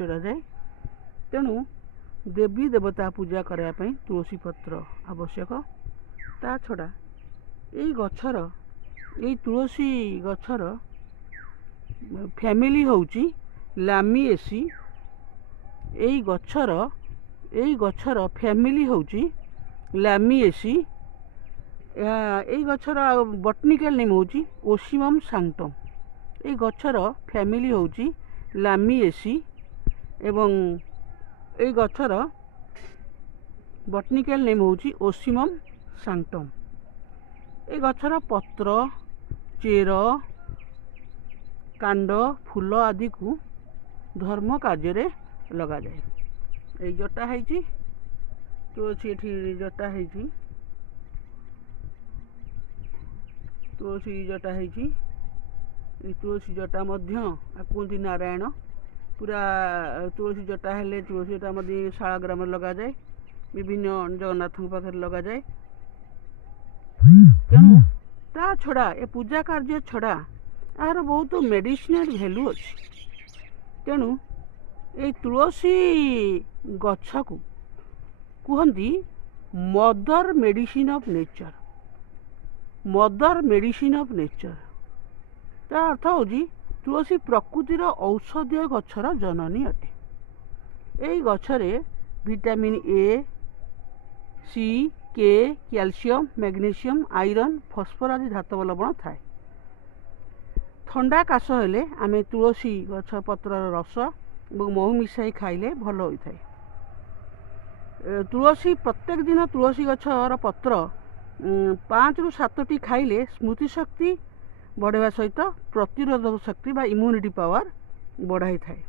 ଛିଞ୍ଚଡ଼ା ଯାଏ। ତେणु देवी देवता पूजा करने तुलसी पत्र आवश्यक। ता छड़ा यही गछर यही तुलसी गछर फैमिली होउची लामिएसी। यही गछर फैमिली होउची लामिएसी। यही गछर बटनिकल नेम होउची ओसिमम सांक्टम। यही गछर फैमिली होउची लामिएसी एवं यही गछर बटनिकल नेम होउची ओसिमम सांक्टम। ए गछर पत्र चेर कांड फूल आदि को धर्म कार्य रे लगा जाए। ए जटा है तुलसी एठी जटा है तुलसी जटा है तुलसी जटा मध्य कहते नारायण पूरा तुलसी जटा हेले तुलसी जटा मध्य शालाग्राम लगा जाए विभिन्न जगन्नाथ पाखे लगा जाए। तेणु ता छड़ा ए पूजा कार्य छड़ा यार बहुत मेडिसिनल वैल्यू अच्छी। तेणु ये तुलसी गछ को कहती mother medicine of nature. Mother medicine of nature ता अर्थ हो तुलसी प्रकृतिर औषधीय गछर जननी अटे। यही गछरे विटामिन ए सी के कैल्शियम मैग्नीशियम आयरन फस्फर आदि धातव लवण थाए। ठंडा काश हेले आमे तुलसी गछ पत्र रस और महू मिसाई खाइले भल होइथाए। तुलसी प्रत्येक दिन तुलसी गछर पत्र 5 ରୁ 7ଟି खाइले स्मृति शक्ति बढ़ावा सहित प्रतिरोधक शक्ति बा इम्यूनिटी पावर बढ़ाई थाए।